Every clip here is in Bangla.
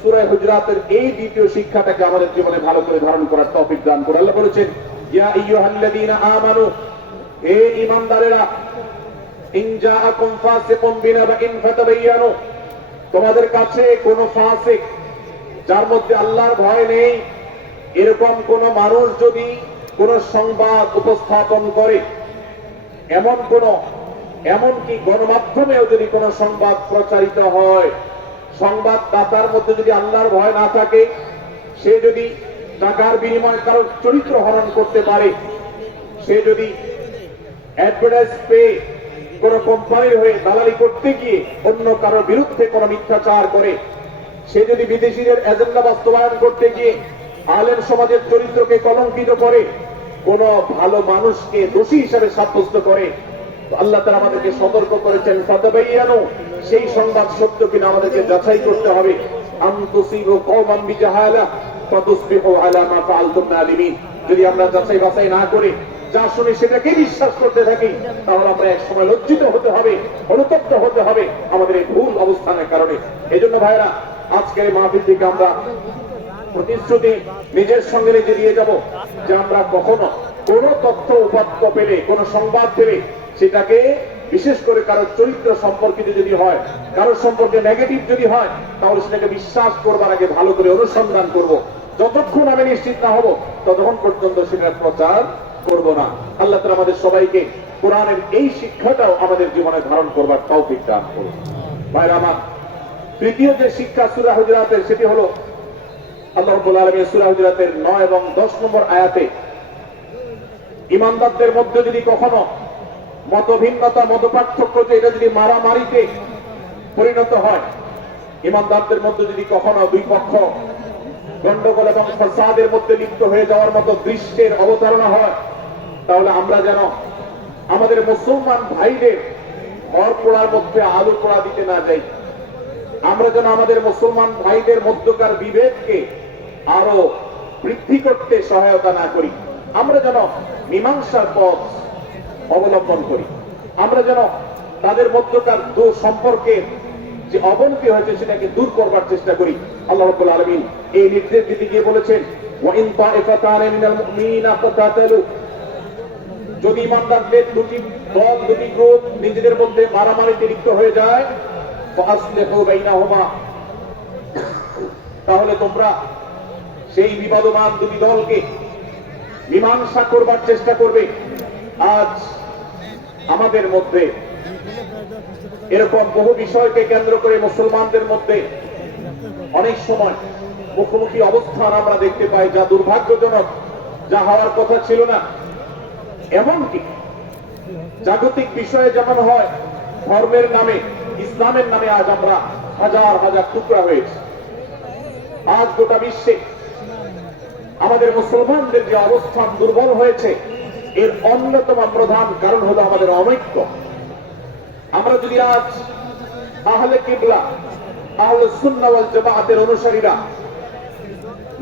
সূরা হুজুরাতের এই দ্বিতীয় শিক্ষাটাকে আমাদের জীবনে ভালো করে ধারণ করার তৌফিক দান করুন। আল্লাহ বলেছেন, ইয়া আইয়ুহাল্লাযীনা আমানু, হে ঈমানদারেরা, ইন জাআকুম ফাসিকুম বিনাবাইন ফাতাবায়ানু, তোমাদের কাছে কোন ফাসিক, যার মধ্যে আল্লাহর ভয় নেই, এরকম কোন মানুষ যদি কোন সংবাদ উপস্থাপন করে, এমনকি গণমাধ্যমেও যদি কোন সংবাদ প্রচারিত হয়, সংবাদদাতার মধ্যে যদি আল্লাহর ভয় না থাকে, সে যদি টাকার বিনিময়ে কারো চরিত্র হরণ করতে পারে, সে যদি অ্যাডভার্টাইজ পেয়ে কোন কোম্পানির হয়ে দালালি করতে গিয়ে অন্য কারোর বিরুদ্ধে কোন মিথ্যাচার করে, সে যদি বিদেশিদের এজেন্ডা বাস্তবায়ন করতে গিয়ে আলেম সমাজের চরিত্রকে কলঙ্কিত করে, কোন ভালো মানুষকে দোষী হিসাবে সাব্যস্ত করে, আল্লাহ তাআলা আমাদেরকে সতর্ক করেছেন, ফাতাবায়ানু, সেই সংবাদ সত্য কিনা আমাদেরকে যাচাই করতে হবে। আন তুসিবু কওমান বিজাহালা ফাতুসবিহু আলা মা ফাআলতুম নাদিমিন। যদি আমরা যাচাই বাছাই না করে যা শুনি সেটাকে বিশ্বাস করতে থাকি, তাহলে আমরা এক সময় লজ্জিত হতে হবে, অনুতপ্ত হতে হবে আমাদের এই ভুল অবস্থানের কারণে। এজন্য ভাইরা, আজকের এই মাহফিল থেকে আমরা প্রতিশ্রুতি নিজের সঙ্গে নিজে দিয়ে যাব যে আমরা কখনো কোন তথ্য উপাত্ত পেলে, কোন সংবাদ পেলে, সেটাকে বিশেষ করে কারো চরিত্র সম্পর্কিত যদি হয়, কারো সম্পর্কে নেগেটিভ যদি হয়, তাহলে সেটাকে বিশ্বাস করবার আগে ভালো করে অনুসন্ধান করব। যতক্ষণ আমি নিশ্চিত না হব, ততক্ষণ পর্যন্ত সেটার প্রচার করব না। আল্লাহ তাআলা আমাদের সবাইকে কোরআনের এই শিক্ষাটাও আমাদের জীবনে ধারণ করবার তৌফিক দান করুন। ভাইরা আমার, তৃতীয় যে শিক্ষা সূরা হুজুরাতের, সেটি হলো আল্লাহ রাব্বুল আলামিন সূরা হুজুরাতের 9 এবং 10 নম্বর আয়াতে ঈমানদারদের মধ্যে যদি কখনো মতভিন্নতা, মতপার্থক্য, এটা যদি মারামারিতে পরিণত হয়, ঈমানদারদের মধ্যে যদি কখনো দুই পক্ষ গন্ডগোল এবং ফাসাদের মধ্যে লিপ্ত হয়ে যাওয়ার মতো দৃশ্যের অবতারণা হয়, তাহলে আমরা যেন আমাদের মুসলমান ভাইদের ঘর পোড়ার মধ্যে আলু পোড়া দিতে না যাই। আমরা যেন আমাদের মুসলমান ভাইদের মধ্যকার বিভেদকে আরো বৃদ্ধি করতে সহায়তা না করি। আমরা যেন মীমাংসার পথ অবলম্বন করি। আমরা যেন তাদের মধ্যকার সম্পর্কের যে অবনতি হয়েছে সেটাকে দূর করবার চেষ্টা করি। আল্লাহ রাব্বুল আলামিন এই নির্দেশ দিতে গিয়ে বলেছেন, ওয়া ইন তা'iফাতান মিনাল মুমিনিনা ফাতাতালু, যদি ঈমানদারদের দুটি দল, দুটি গ্রুপ নিজেদের মধ্যে মারামারিতে লিপ্ত হয়ে যায়, ফাসলিহু বাইনাহুমা, তাহলে তোমরা সেই বিবাদমান দুটি দলকে মীমাংসা করবার চেষ্টা করবে। আজ আমাদের মধ্যে এরকম বহু বিষয়কে কেন্দ্র করে মুসলমানদের মধ্যে অনেক সময় মুখোমুখি অবস্থান আমরা দেখতে পাই, যা দুর্ভাগ্যজনক, যা হওয়ার কথা ছিল না। এমনকি জাগতিক বিষয়ে যেমন হয়, ধর্মের নামে, ইসলামের নামে আজ আমরা হাজার হাজার টুকরা হয়েছি। আজ গোটা বিশ্বে আমাদের মুসলমানদের যে অবস্থান দুর্বল হয়েছে, এর অন্যতম প্রধান কারণ হলো আমাদের অনৈক্য। আমরা যদি আজ আহলে কিবলা, আহলে সুন্নাহ ওয়াল জামাতের অনুসারীরা,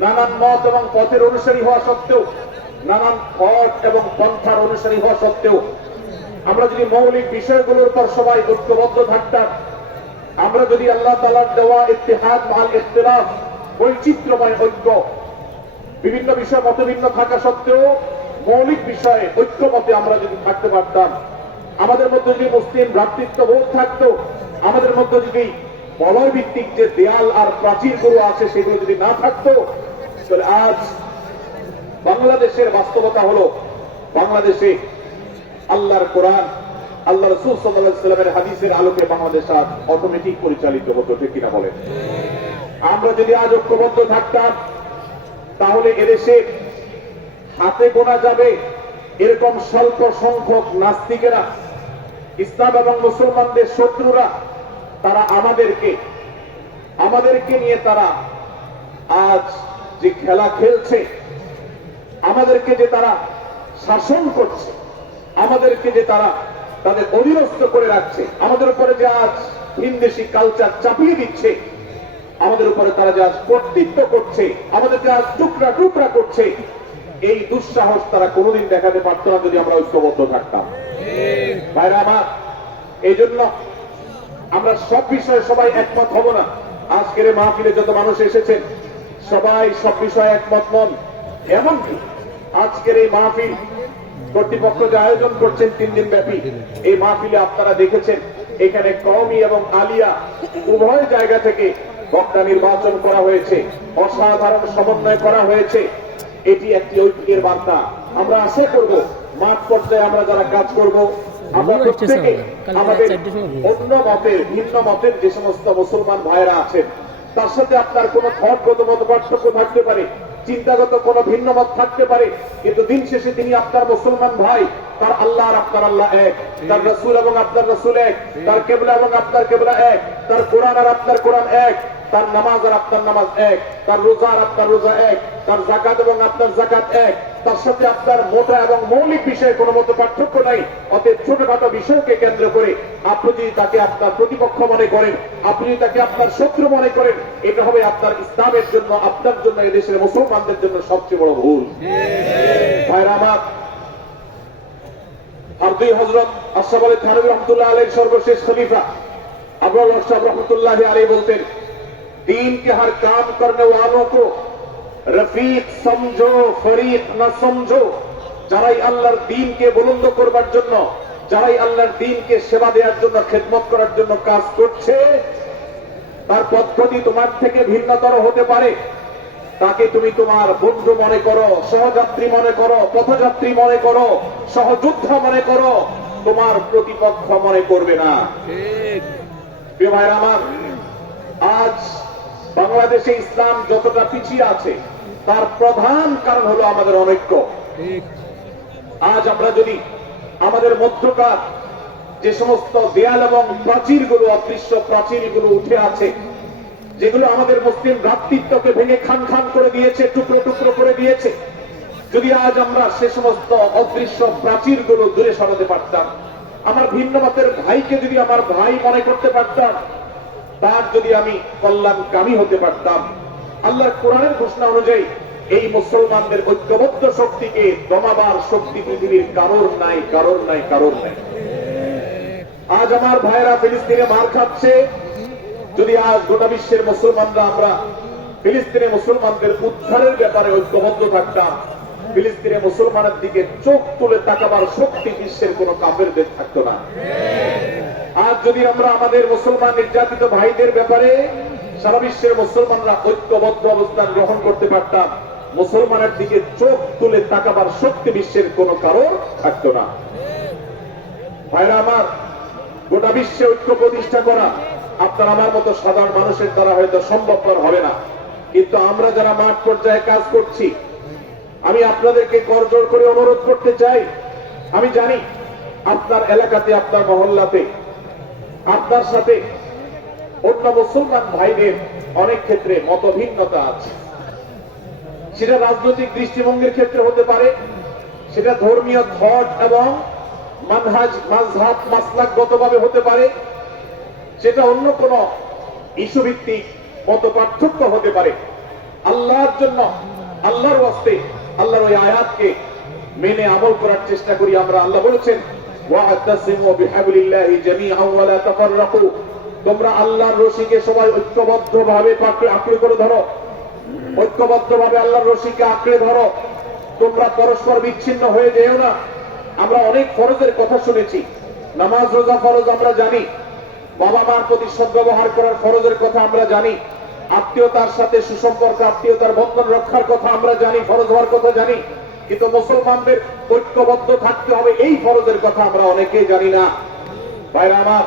নানান মত এবং পথের অনুসারী হওয়া সত্ত্বেও, নানান পথ এবং পন্থার অনুসারী হওয়া সত্ত্বেও, আমরা যদি মৌলিক বিষয়গুলোর উপর সবাই ঐক্যবদ্ধ থাকতাম, আমরা যদি আল্লাহ তাআলার দেওয়া ইত্তিহাদ মাল ইখতিলাফ, বৈচিত্র্যময় ঐক্য, বিভিন্ন বিষয় মতভিন্ন থাকা সত্ত্বেও মৌলিক বিষয়ে ঐক্যমতে আমরা যদি থাকতে পারতাম, আমাদের মধ্যে যদি মুসলিম ভ্রাতৃত্ববোধ থাকতো, আমাদের মধ্যে যদি বলয় ভিত্তিক যে দেয়াল আর প্রাচীরগুলো আছে সেগুলো যদি না থাকতো, তাহলে আজ বাংলাদেশের বাস্তবতা হলো, বাংলাদেশে আল্লাহর কোরআন, আল্লাহ রাসূল সাল্লাল্লাহু আলাইহি ওয়াসাল্লামের হাদিসের আলোকে বাংলাদেশ আজ অটোমেটিক পরিচালিত হতো, ঠিক কিনা বলেন? আমরা যদি আজ ঐক্যবদ্ধ থাকতাম, তাহলে এদেশে হাতে গোনা যাবে এরকম স্বল্প সংখ্যক নাস্তিকেরা, ইসলাম এবং মুসলমানদের শত্রুরা, তারা আমাদেরকে নিয়ে তারা আজ যে খেলা খেলছে, আমাদেরকে যে তারা শাসন করছে, আমাদেরকে যে তারা তাদের অধীনস্থ করে রাখছে, আমাদের উপরে যে আজ ভিনদেশী কালচার চাপিয়ে দিচ্ছে, আমাদের উপরে তারা যে আজ কর্তৃত্ব করছে, আমাদেরকে আজ টুকরা টুকরা করছে, এই দুঃসাহস তারা কোনোদিন দেখাতে পারতো না যদি আমরা ঐক্যবদ্ধ থাকতাম। ভাইরা আমার, এই জন্য আমরা সব বিষয়ে সবাই একমত হব না, আজকের এই মাহফিলে যত মানুষ এসেছেন সবাই সব বিষয়ে একমত নন। এমনকি আজকের এই মাহফিল কর্তৃপক্ষ যে আয়োজন করছেন 3 দিন ব্যাপী এই মাহফিলে আপনারা দেখেছেন এখানে কওমি এবং আলিয়া উভয় জায়গা থেকে বক্তা নির্বাচন করা হয়েছে, অসাধারণ সমন্বয় করা হয়েছে। এটি একটি ঐক্যের বার্তা। আমরা আশা করব মাঠ পর্যায়ে আমরা যারা কাজ করব আমরা প্রত্যেকে আমাদের অন্য মতের ভিন্ন মতের যে সমস্ত মুসলমান ভাইয়েরা আছেন তার সাথে আপনার কোন থটগত মত পার্থক্য থাকতে পারে, চিন্তাগত কোন ভিন্ন মত থাকতে পারে, কিন্তু দিন শেষে তিনি আপনার মুসলমান ভাই। তার আল্লাহ আর আপনার আল্লাহ এক, তার রাসূল এবং আপনার রাসূল এক, তার কিবলা এবং আপনার কিবলা এক, তার কোরআন আর আপনার কোরআন এক, তার নামাজ আর আপনার নামাজ এক, তার রোজা আর আপনার রোজা এক, তার যাকাত এবং আপনার যাকাত এক, তার সাথে আপনার মোটা এবং মৌলিক বিষয়ে কোনো মত পার্থক্য নাই। অতএব ছোটখাটো বিষয়কে কেন্দ্র করে আপনি যদি তাকে আপনার প্রতিপক্ষ মনে করেন, আপনি যদি তাকে আপনার শত্রু মনে করেন, এটা হবে আপনার ইসলামের জন্য, আপনার জন্য, এদেশের মুসলমানদের জন্য সবচেয়ে বড় ভুল। ভাইরা আমার, আর দুই হযরত আশরাফ আলী থানভী রহমাতুল্লাহ আলাইহির সর্বশেষ খলিফা আবুল সাহেব রহমাতুল্লাহ আলাইহি বলতেন, दीन के हर काम करने वालों को रफीक समझो फरीक न समझो। যারাই আল্লাহর দ্বীনকে বুলন্দ করবার জন্য, যারাই আল্লাহর দ্বীনকে সেবা দেওয়ার জন্য, খেদমত করার জন্য কাজ করছে, তার পদ্ধতি তোমার থেকে ভিন্নতর হতে পারে। তাকে তুমি তোমার বন্ধু মনে করো, সহযাত্রী মনে করো, পথযাত্রী মনে করো, সহযোদ্ধা মনে করো, তোমার প্রতিপক্ষ মনে করবে না। প্রিয় ভাইরা আমার, আজ বাংলাদেশে ইসলাম যতটা পিছিয়ে আছে তার প্রধান কারণ হলো আমাদের অনৈক্য। আজ আমরা যদি আমাদের মধ্যকার যে সমস্ত দেয়াল এবং প্রাচীরগুলো, অদৃশ্য প্রাচীরগুলো উঠে আছে, যেগুলো আমাদের মুসলিম ভ্রাতৃত্বকে ভেঙে খান খান করে দিয়েছে, টুকরো টুকরো করে দিয়েছে, যদি আজ আমরা সে সমস্ত অদৃশ্য প্রাচীরগুলো দূরে সরাতে পারতাম, আমার ভিন্ন মতের ভাইকে যদি আমার ভাই মনে করতে পারতাম, তার যদি আমি কল্যাণকামী হতে পারতাম, আল্লাহর কোরআনের ঘোষণা অনুযায়ী এই মুসলমানদের ঐক্যবদ্ধ শক্তিকে দমাবার শক্তি পৃথিবীর কারোর নাই, কারোর নাই, কারোর নাই। আজ আমার ভাইয়েরা ফিলিস্তিনে মার খাচ্ছে, যদি আজ গোটা বিশ্বের মুসলমানরা আমরা ফিলিস্তিনে মুসলমানদের উদ্ধারের ব্যাপারে ঐক্যবদ্ধ থাকতাম, ফিলিস্তিনে মুসলমানের দিকে চোখ তুলে তাকাবার শক্তি বিশ্বের কোন কাফেরদের থাকতো না। আজ যদি আমরা আমাদের মুসলমান নির্যাতিত ভাইদের ব্যাপারে সারা বিশ্বের মুসলমানরা ঐক্যবদ্ধ অবস্থান গ্রহণ করতে পারতাম, মুসলমানের দিকে চোখ তুলে তাকাবার শক্তি বিশ্বের কোন কারণ থাকতো না। ভাইরা আমার, গোটা বিশ্বে ঐক্য প্রতিষ্ঠা করা আপনার আমার মতো সাধারণ মানুষের দ্বারা হয়তো সম্ভবপর হবে না, কিন্তু আমরা যারা মাঠ পর্যায়ে কাজ করছি, আমি আপনাদেরকে করজোর করে অনুরোধ করতে চাই। আমি জানি আপনার এলাকাতে, আপনার মহল্লাতে আপনার সাথে অন্য মুসলমান ভাইদের অনেক ক্ষেত্রে মতভিন্নতা আছে। সেটা রাজনৈতিক দৃষ্টিভঙ্গির ক্ষেত্রে হতে পারে, সেটা ধর্মীয় থট এবং মানহাজ মাযহাব মাসলাকগতভাবে হতে পারে, সেটা অন্য কোন ইস্যু ভিত্তিক মত পার্থক্য হতে পারে। আল্লাহর জন্য, আল্লাহর ওয়াস্তে আল্লাহর ওই আয়াতকে মেনে আমল করার চেষ্টা করি আমরা। আল্লাহ বলেছেন, ওয়া'তাসিমু বিহাবলিল্লাহি জামিআন ওয়া লা তাফাররাকু, তোমরা আল্লাহর রশিকে সবাই ঐক্যবদ্ধভাবে আঁকড়ে করে ধরো, ঐক্যবদ্ধভাবে আল্লাহর রশিকে আঁকড়ে ধরো, তোমরা পরস্পর বিচ্ছিন্ন হয়ে যেও না। আমরা অনেক ফরজের কথা শুনেছি, নামাজ রোজা ফরজ আমরা জানি, বাবা মার প্রতি সদ্ব্যবহার করার ফরজের কথা আমরা জানি, আত্মীয়তার সাথে সুসম্পর্ক, আত্মীয়তার বন্ধন রক্ষার কথা আমরা জানি, ফরজ হওয়ার কথা জানি, কিন্তু মুসলমানদের ঐক্যবদ্ধ থাকতে হবে এই ফরজের কথা আমরা অনেকেই জানি না। ভাইরা আমার,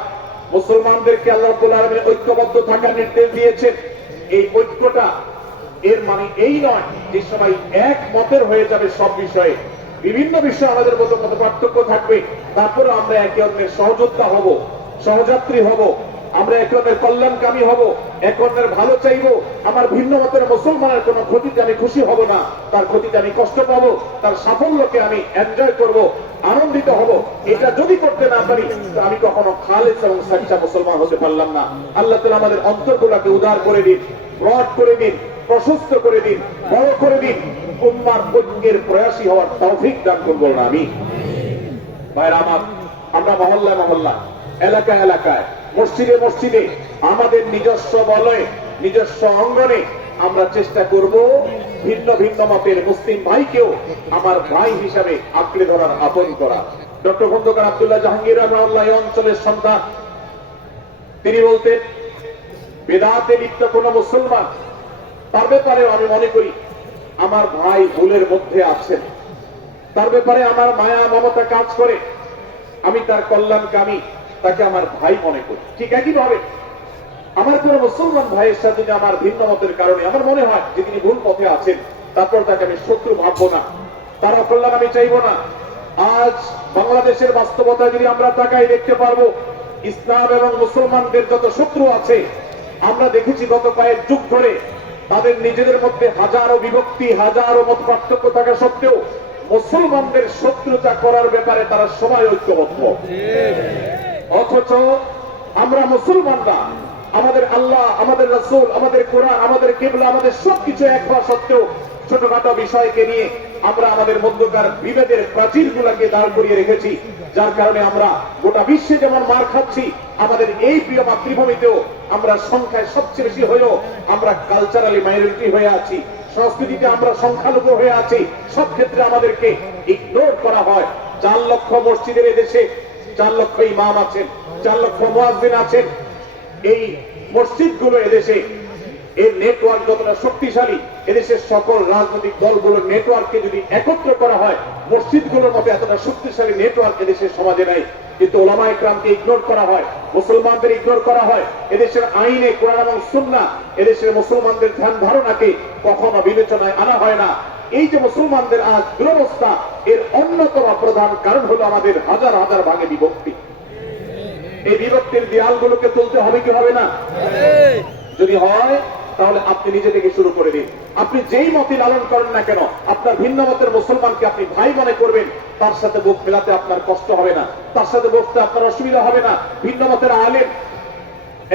মুসলমানদেরকে আল্লাহ রাব্বুল আলামিন ঐক্যবদ্ধ থাকার নির্দেশ দিয়েছেন। এই ঐক্যটা এর মানে এই নয় যে সবাই এক মতের হয়ে যাবে সব বিষয়ে। বিভিন্ন বিষয়ে আমাদের মতো মত পার্থক্য থাকবে, তারপরে আমরা একে অন্যের সহযোদ্ধা হব, সহযাত্রী হব, আমরা একে অন্যের কল্যাণকামী হব, একে অন্যের ভালো চাইব। আমার ভিন্ন মতের মুসলমানের কোন ক্ষতিতে আমি খুশি হব না, তার ক্ষতিতে আমি কষ্ট পাবো, তার সাফল্যকে আমি এনজয় করব, আনন্দিত হব। এটা যদি করতে না পারি তো আমি কখনো খালেস এবং সাচ্চা মুসলমান হতে পারলাম না। আল্লাহ তাআলা আমাদের অন্তরগুলোকে উদার করে দিন, রদ করে দিন, প্রশস্ত করে দিন, বড় করে দিন, উম্মার ঐক্যের প্রয়াসী হওয়ার তৌফিক দান করবো না আমি। ভাইরা আমার, আমরা মহল্লায় মহল্লায়, এলাকায় এলাকায়, মসজিদে মসজিদে আমাদের নিজস্ব বলে নিজস্ব অঙ্গনে আমরা চেষ্টা করব ভিন্ন ভিন্ন মতের মুসলিম ভাইকেও আমার ভাই হিসাবে আঁকড়ে ধরার আপন করা। ডক্টর খন্দকার আব্দুল্লাহ জাহাঙ্গীর রহমানুল্লাহ এই অঞ্চলের সন্তান। তিনি বলতেন, বেদাতে লিপ্ত কোন মুসলমান তার ব্যাপারে আমি মনে করি আমার ভাই ভুলের মধ্যে আছেন, তার ব্যাপারে আমার মায়া মমতা কাজ করে, আমি তার কল্যাণকামী, তাকে আমার ভাই মনে করি। ঠিক একইভাবে আমার কোন মুসলমান ভাইয়ের সাথে যদি আমার ভিন্ন মতের কারণে আমার মনে হয় যে তিনি ভুল পথে আছেন, তারপর তাকে আমি শত্রু ভাববো না, তার অকল্যাণ আমি চাইবো না। আজ বাংলাদেশের বাস্তবতা যদি আমরা তাকাই দেখতে পারবো, ইসলাম এবং মুসলমানদের যত শত্রু আছে, আমরা দেখেছি গত কয়েক যুগ ধরে তাদের নিজেদের মধ্যে হাজারো বিভক্তি, হাজারো মত পার্থক্য থাকা সত্ত্বেও মুসলমানদের শত্রুতা করার ব্যাপারে তারা সবাই ঐক্যবদ্ধ। অথচ আমরা মুসলমানরা আমাদের আল্লাহ, আমাদের রাসূল, আমাদের কোরআন, আমাদের কিবলা, আমাদের সবকিছু এক হওয়া সত্ত্বেও ছোটখাটো বিষয়কে নিয়ে আমরা আমাদের মধ্যকার বিভেদের প্রাচীরগুলোকে দাঁড় করিয়ে রেখেছি, যার কারণে আমরা গোটা বিশ্বে যেমন মার খাচ্ছি, আমাদের এই প্রিয় মাতৃভূমিতেও আমরা সংখ্যায় সবচেয়ে বেশি হয়েও আমরা কালচারালি মাইনরিটি হয়ে আছি, সংস্কৃতিতে আমরা সংখ্যালঘু হয়ে আছি। সব ক্ষেত্রে আমাদেরকে ইগনোর করা হয়। 4 লক্ষ মসজিদের এদেশে 4 লক্ষ ইমাম আছেন, 4 লক্ষ মুয়াজ্জিন আছেন। এই মসজিদগুলো এদেশে এর নেটওয়ার্ক যতটা শক্তিশালী, এদেশের সকল রাজনৈতিক দলগুলোর নেটওয়ার্ককে যদি একত্র করা হয়, মসজিদগুলোর মতো এতটা শক্তিশালী নেটওয়ার্ক এদেশের সমাজে নাই। কিন্তু ওলামায়ে কেরামকে ইগনোর করা হয়, মুসলমানদের ইগনোর করা হয়। এদেশের আইনে কোরআন এবং সুন্নাহ এদেশের মুসলমানদের ধ্যান ধারণাকে কখনো বিবেচনায় আনা হয় না। এই যে মুসলমানদের আজ দুরবস্থা, এর অন্যতম প্রধান কারণ হলো আমাদের হাজার হাজার ভাগে বিভক্তি। এই বিভক্তির দেয়ালগুলোকে তুলতে হবে কি হবে না? যদি হয় তাহলে আপনি নিজে থেকে শুরু করে দিন। আপনি যেই মতই লালন করেন না কেন, আপনার ভিন্ন মতের মুসলমানকে আপনি ভাই মনে করবেন, তার সাথে বুক মেলাতে আপনার কষ্ট হবে না, তার সাথে বসতে আপনার অসুবিধা হবে না। ভিন্ন মতের আলেম,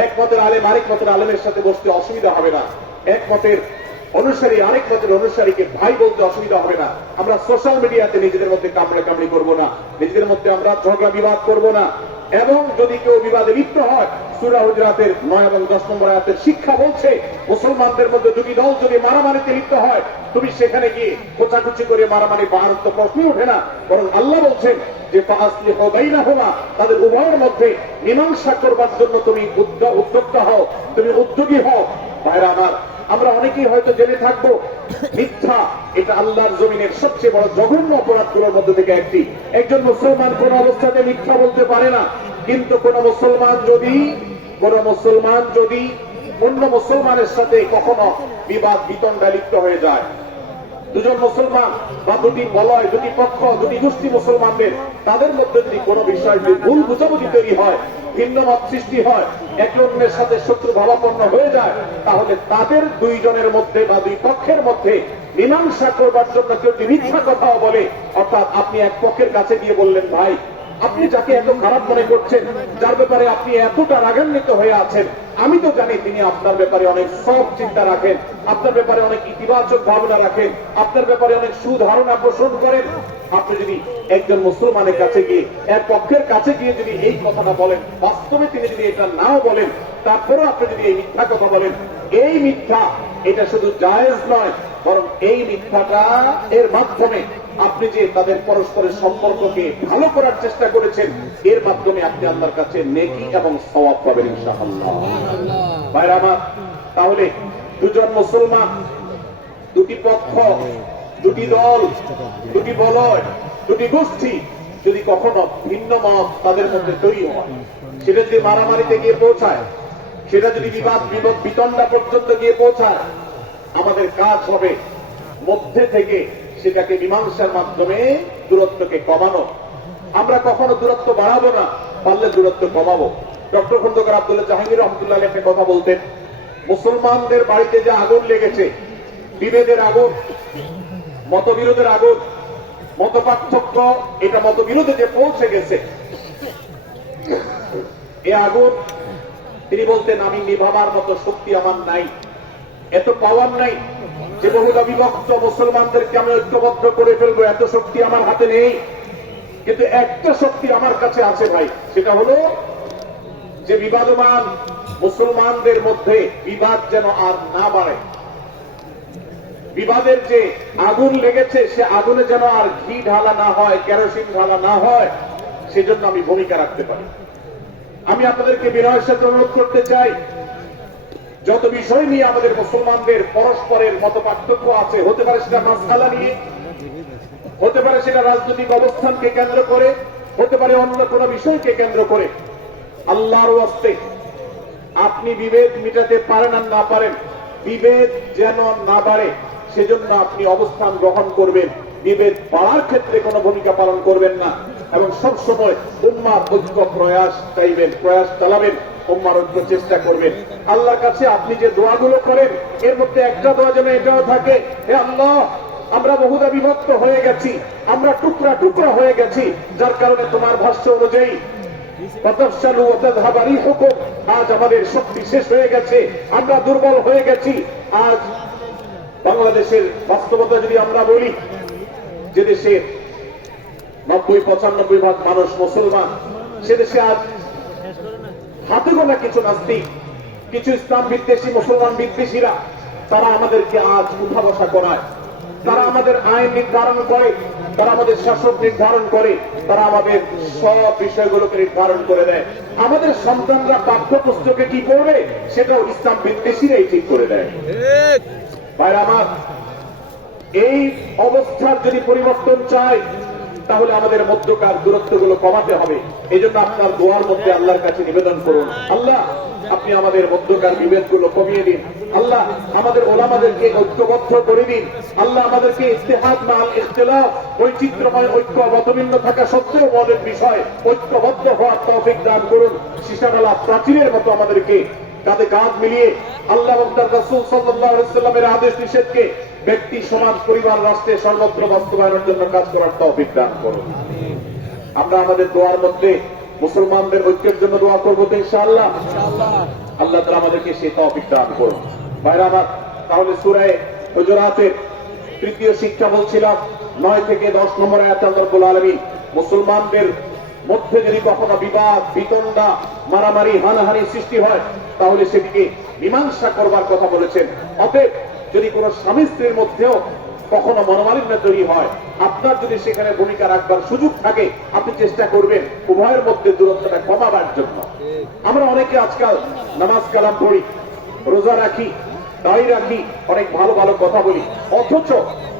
এক মতের আলেম আরেক মতের আলেমের সাথে বসতে অসুবিধা হবে না। এক মতের অনুসারী আরেক মতের অনুসারীকে ভাই বলতে অসুবিধা হবে না। আমরা সোশ্যাল মিডিয়াতে নিজেদের মধ্যে কামড়াকামড়ি করব না, নিজেদের মধ্যে আমরা ঝগড়া বিবাদ করব না। এবং যদি কেউ বিবাদে লিপ্ত হয়, সূরা হুজুরাতের 9 এবং 10 নম্বর আয়াতের শিক্ষা বলছে, মুসলমানদের মধ্যে দুটি দল যদি মারামারিতে লিপ্ত হয়, তুমি সেখানে গিয়ে খোঁচাখুচি করে মারামারি বাড়ানোর তো প্রশ্নই ওঠে না। বরং আল্লাহ বলছেন যে ফাসলিহু বাইনাহুমা, তাদের উভয়ের মধ্যে মীমাংসা করবার জন্য তুমি উদ্যোক্তা হও, তুমি উদ্যোগী হও। ভাইরা আমার, আমরা অনেকেই হয়তো জেনে থাকবো মিথ্যা এটা আল্লাহর জমিনের সবচেয়ে বড় জঘন্য অপরাধগুলোর মধ্যে থেকে একটি। একজন মুসলমান কোন অবস্থাতে মিথ্যা বলতে পারে না, কিন্তু কোন মুসলমান যদি অন্য মুসলমানের সাথে কখনো বিবাদ বিতণ্ডা লিপ্ত হয়ে যায়, দুজন মুসলমান বা দুটি বলয়, দুটি পক্ষ, দুটি গোষ্ঠী মুসলমানদের তাদের মধ্যে যদি কোনো বিষয় ভুল বুঝাবুঝি তৈরি হয়, ভিন্ন মত সৃষ্টি হয়, একে অন্যের সাথে শত্রু ভাবাপন্ন হয়ে যায়, তাহলে তাদের দুইজনের মধ্যে বা দুই পক্ষের মধ্যে মীমাংসা করবার জন্য কেউ যদি মিথ্যা কথাও বলে, অর্থাৎ আপনি এক পক্ষের কাছে গিয়ে বললেন, ভাই আপনি যাকে এত খারাপ মনে করছেন, যার ব্যাপারে আপনি এতটা রাগান্বিত হয়ে আছেন, আমি তো জানি তিনি আপনার ব্যাপারে অনেক সব চিন্তা রাখেন, আপনার ব্যাপারে অনেক ইতিবাচক ভাবনা রাখেন, আপনার ব্যাপারে অনেক সুধারণা পোষণ করেন। আপনি যদি একজন মুসলমানের কাছে গিয়ে, এক পক্ষের কাছে গিয়ে যদি এই কথাটা বলেন, বাস্তবে তিনি যদি এটা নাও বলেন, তারপরেও আপনি যদি এই মিথ্যা কথা বলেন, এই মিথ্যা এটা শুধু জায়েজ নয়, বরং এই মিথ্যাটা এর মাধ্যমে আপনি যে তাদের পরস্পরের সম্পর্ককে ভালো করার চেষ্টা করেছেন, এর মাধ্যমে আপনি আল্লাহর কাছে নেকি এবং সওয়াব পাবেন ইনশাআল্লাহ। ভাইরা আমার, তাহলে দুজন মুসলমান, দুটি পক্ষ, দুটি দল, দুটি বলয়, দুটি গোষ্ঠী যদি কখনো ভিন্ন মত তাদের মধ্যে তৈরি হয়, সেটা যদি মারামারিতে গিয়ে পৌঁছায়, সেটা যদি বিবাদ বিতণ্ডা পর্যন্ত গিয়ে পৌঁছায়, আমাদের কাজ হবে মধ্যে থেকে সেটাকে মীমাংসার মাধ্যমে দূরত্বকে কমানো। আমরা কখনো দূরত্ব বাড়াবো না, পারলে দূরত্ব কমাবো। ডক্টর খন্দকার আব্দুল্লাহ জাহাঙ্গীর রহমতুল্লাহ একটা কথা বলতেন, মুসলমানদের বাড়িতে যে আগুন লেগেছে, বিভেদের আগুন, মতবিরোধের আগুন, মত পার্থক্য, এটা মতবিরোধে যে পৌঁছে গেছে, এ আগুন তিনি বলতেন, আমি নিভাবার মতো শক্তি আমার নাই, এত পাওয়ার নাই যে বহুদা বিভক্ত মুসলমানদেরকে আমি ঐক্যবদ্ধ করে ফেলবো, এত শক্তি আমার হাতে নেই। কিন্তু একটা শক্তি আমার কাছে আছে ভাই, সেটা হলো যে বিবাদমান মুসলমানদের মধ্যে বিবাদ যেন আর না বাড়ে, বিবাদের যে আগুন লেগেছে সে আগুনে যেন আর ঘি ঢালা না হয়, কেরোসিন ঢালা না হয়, সেজন্য আমি ভূমিকা রাখতে পারি। আমি আপনাদেরকে বিনয়ের সাথে অনুরোধ করতে চাই, যত বিষয় নিয়ে আমাদের মুসলমানদের পরস্পরের মত পার্থক্য আছে, হতে পারে সেটা মাসআলা নিয়ে, হতে পারে সেটা রাজনৈতিক অবস্থানকে কেন্দ্র করে, হতে পারে অন্য কোনো বিষয়কে কেন্দ্র করে, আল্লাহর ওয়াস্তে আপনি বিভেদ মিটাতে পারেন আর না পারেন, বিভেদ যেন না বাড়ে সেজন্য আপনি অবস্থান গ্রহণ করবেন, বিভেদ বাড়ার ক্ষেত্রে কোনো ভূমিকা পালন করবেন না, এবং সবসময় উম্মার ঐক্য প্রয়াস চালাবেন, উম্মার ঐক্য চেষ্টা করবেন। আল্লাহর কাছে আপনি যে দোয়াগুলো করেন এর মধ্যে একটা দোয়া যেন এটাও থাকে, হে আল্লাহ, আমরা বহুদা বিভক্ত হয়ে গেছি, আমরা টুকরা টুকরা হয়ে গেছি, যার কারণে তোমার ভাষ্য অনুযায়ী আজ আমাদের শক্তি শেষ হয়ে গেছে, আমরা দুর্বল হয়ে গেছি। আজ বাংলাদেশের বাস্তবতা যদি আমরা বলি, যে দেশের 90-95 ভাগ মানুষ মুসলমান, সে দেশে আজ হাতে গোনা কিছু নাস্তিক, কিছু ইসলাম বিদ্বেষী, মুসলমান বিদ্বেষীরা, তারা আমাদেরকে আজ উঠা বসা করায়, তারা আমাদের আইন নির্ধারণ করে, তারা আমাদের শাসক নির্ধারণ করে, তারা আমাদের সব বিষয়গুলোকে নির্ধারণ করে দেয়। আমাদের সন্তানরা পাঠ্যপুস্তকে কি করবে সেটাও ইসলাম বিদ্বেষীরাই ঠিক করে দেয়। ভাইরা আমার, এই অবস্থার যদি পরিবর্তন চাই তাহলে আমাদের মধ্যকার দূরত্বগুলো কমাতে হবে। এই জন্য আপনার দোয়ার মধ্যে আল্লাহর কাছে নিবেদন করুন, আল্লাহ আপনি আমাদের মধ্যকার বিভেদগুলো কমিয়ে দিন, আল্লাহ আমাদের ওলামাদেরকে ঐক্যবদ্ধ করে দিন, আল্লাহ আমাদেরকে ইজতিহাদ মাল ইখতিলাফ, বৈচিত্র্যময় ঐক্য মতভিন্ন থাকা সত্ত্বেও মৌলিক বিষয় ঐক্যবদ্ধ হওয়ার তৌফিক দান করুন। সীসামালা প্রাচীরের মতো আমাদেরকে কাঁধে কাঁধ মিলিয়ে আল্লাহ এবং তার রাসূল সাল্লাল্লাহু আলাইহি ওয়াসাল্লামের আদেশ নিষেধকে ব্যক্তি, সমাজ, পরিবার, রাষ্ট্রে সর্বত্র বাস্তবায়নের জন্য কাজ করার তৌফিক দান করুন। আমরা আমাদের দোয়ার মধ্যে মুসলমানদের ঐক্যের জন্য দোয়া করবো তো ইনশাআল্লাহ। আল্লাহ তাআলা আমাদেরকে সেই তৌফিক দান করুন। ভাইরা আমার, তাহলে সূরা হুজুরাতের তৃতীয় শিক্ষা বলছিলাম 9 থেকে 10 নম্বর আয়াতে আল্লাহ রাব্বুল আলামিন মুসলমানদের মধ্যে যদি কখনো বিবাদ, বিতণ্ডা, মারামারি, হানাহানি সৃষ্টি হয় তাহলে সেটিকে মীমাংসা করবার কথা বলেছেন। অতএব যদি কোন স্বামী স্ত্রীর মধ্যেও কখনো মনোমালিন্য তৈরি হয়, আপনার যদি সেখানে ভূমিকা রাখবার সুযোগ থাকে, আপনি চেষ্টা করবেন উভয়ের মধ্যে দূরত্বটা কমাবার জন্য। আমরা অনেকে আজকাল নামাজ কালাম পড়ি, রোজা রাখি, দাড়ি রাখি, অনেক ভালো ভালো কথা বলি, অথচ